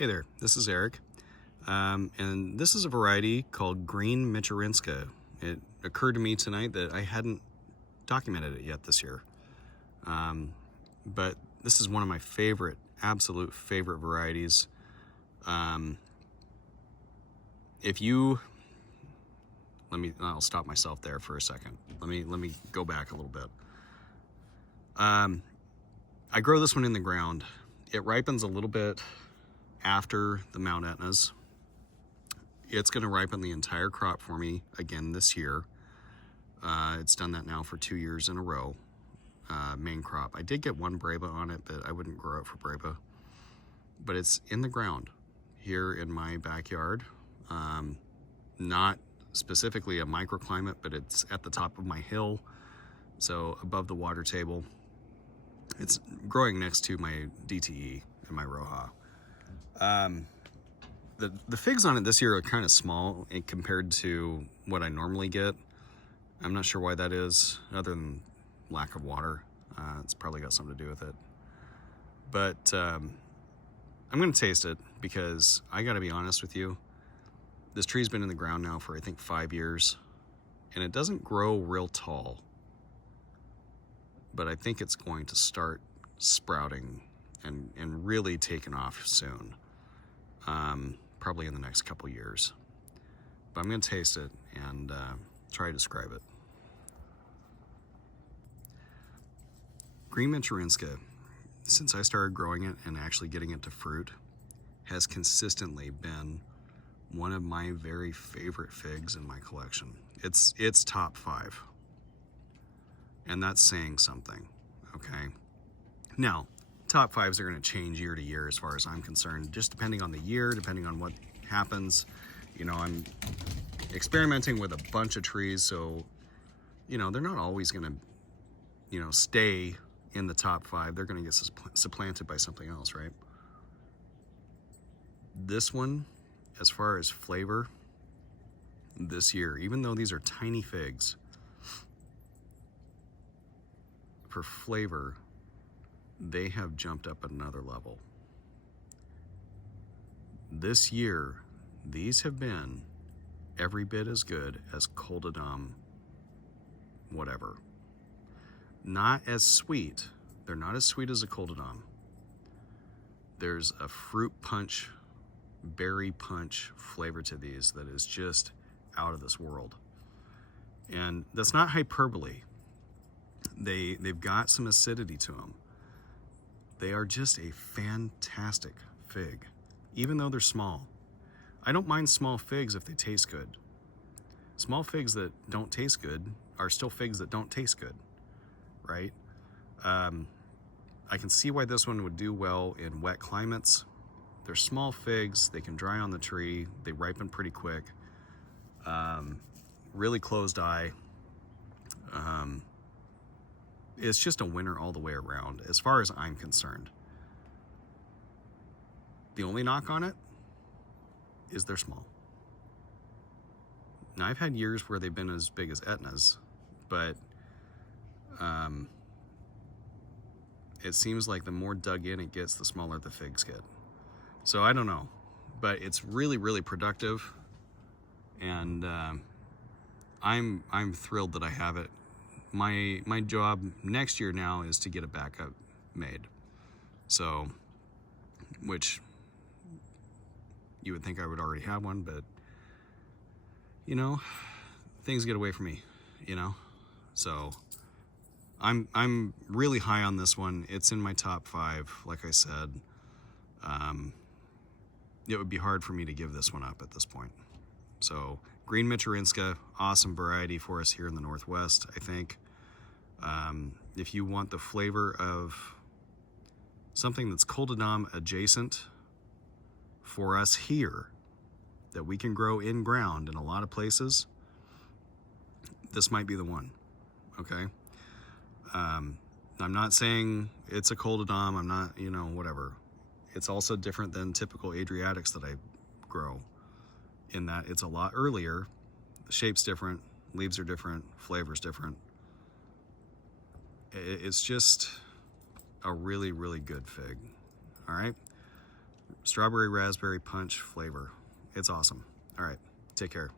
Hey there, this is Eric, and this is a variety called Green Michurinska. It occurred to me tonight that I hadn't documented it yet this year, but this is one of my absolute favorite varieties. I'll stop myself there for a second. Let me go back a little bit. I grow this one in the ground. It ripens a little bit after the Mount Etnas. It's going to ripen the entire crop for me again this year. It's done that now for 2 years in a row, main crop. I did get one Breba on it, but I wouldn't grow it for Breba. But it's in the ground here in my backyard. Not specifically a microclimate, but it's at the top of my hill, so above the water table. It's growing next to my DTE and my Roja. The figs on it this year are kind of small compared to what I normally get. I'm not sure why that is, other than lack of water. It's probably got something to do with it. But I'm going to taste it because I got to be honest with you. This tree's been in the ground now for I think 5 years, and it doesn't grow real tall. But I think it's going to start sprouting and really taking off soon. Probably in the next couple years. But I'm going to taste it and try to describe it. Green Michurinska, since I started growing it and actually getting it to fruit, has consistently been one of my very favorite figs in my collection. It's top 5. And that's saying something, okay? Now, top 5s are going to change year to year as far as I'm concerned, just depending on the year, depending on what happens. You know, I'm experimenting with a bunch of trees, so, you know, they're not always going to, you know, stay in the top 5. They're going to get supplanted by something else, right? This one, as far as flavor, this year, even though these are tiny figs, for flavor, they have jumped up another level. This year, these have been every bit as good as Coldadom, whatever. Not as sweet. They're not as sweet as a Coldadom. There's a fruit punch, berry punch flavor to these that is just out of this world. And that's not hyperbole. They've got some acidity to them. They are just a fantastic fig, even though they're small. I don't mind small figs if they taste good. Small figs that don't taste good are still figs that don't taste good, right? I can see why this one would do well in wet climates. They're small figs, they can dry on the tree, they ripen pretty quick. Really closed eye. It's just a winner all the way around, as far as I'm concerned. The only knock on it is they're small. Now, I've had years where they've been as big as Etnas, but it seems like the more dug in it gets, the smaller the figs get. So I don't know, but it's really, really productive, and I'm thrilled that I have it. My job next year now is to get a backup made. So, which you would think I would already have one, but you know, things get away from me, you know. So I'm really high on this one. It's in my top 5, like I said. It would be hard for me to give this one up at this point. So Green Michurinska, awesome variety for us here in the Northwest, I think. If you want the flavor of something that's Coldadom adjacent for us here, that we can grow in ground in a lot of places, this might be the one, okay? I'm not saying it's a Coldadom, I'm not, you know, whatever. It's also different than typical Adriatics that I grow, in that it's a lot earlier, the shape's different, leaves are different, flavor's different. It's just a really, really good fig. All right, strawberry raspberry punch flavor. It's awesome. All right, take care.